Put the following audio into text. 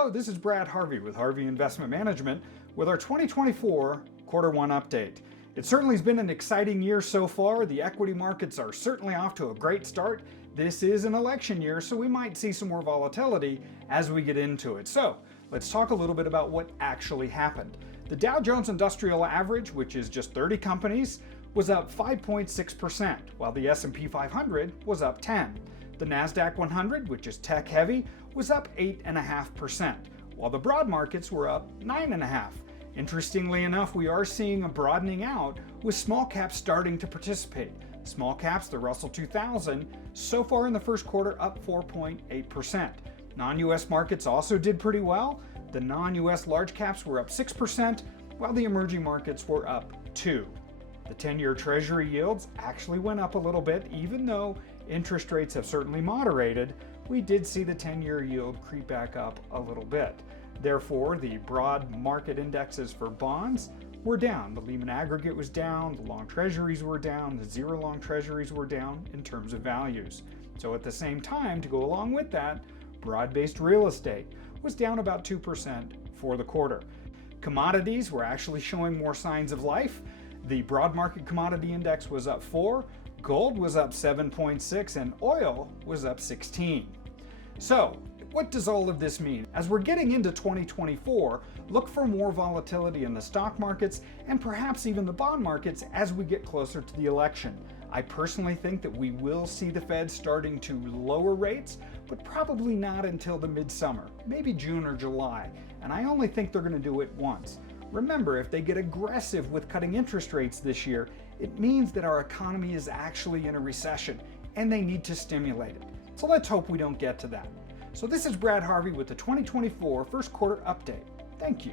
Hello, this is Brad Harvey with Harvey Investment Management with our 2024 Quarter 1 update. It certainly has been an exciting year so far. The equity markets are certainly off to a great start. This is an election year, so we might see some more volatility as we get into it. So let's talk a little bit about what actually happened. The Dow Jones Industrial Average, which is just 30 companies, was up 5.6%, while the S&P 500 was up 10. The NASDAQ 100, which is tech heavy, was up 8.5%, while the broad markets were up 9.5%. Interestingly enough, we are seeing a broadening out with small caps starting to participate. Small caps, the Russell 2000, so far in the first quarter up 4.8%. Non-US markets also did pretty well. The non-US large caps were up 6%, while the emerging markets were up 2%. The 10-year Treasury yields actually went up a little bit, even though interest rates have certainly moderated. We did see the 10-year yield creep back up a little bit. Therefore, the broad market indexes for bonds were down. The Lehman aggregate was down, the long treasuries were down, the zero long treasuries were down in terms of values. So at the same time, to go along with that, broad-based real estate was down about 2% for the quarter. Commodities were actually showing more signs of life. The broad market commodity index was up 4, gold was up 7.6, and oil was up 16. So, what does all of this mean? As we're getting into 2024, look for more volatility in the stock markets and perhaps even the bond markets as we get closer to the election. I personally think that we will see the Fed starting to lower rates, but probably not until the midsummer, maybe June or July, and I only think they're going to do it once. Remember, if they get aggressive with cutting interest rates this year, it means that our economy is actually in a recession and they need to stimulate it. So let's hope we don't get to that. So this is Brad Harvey with the 2024 first quarter update. Thank you.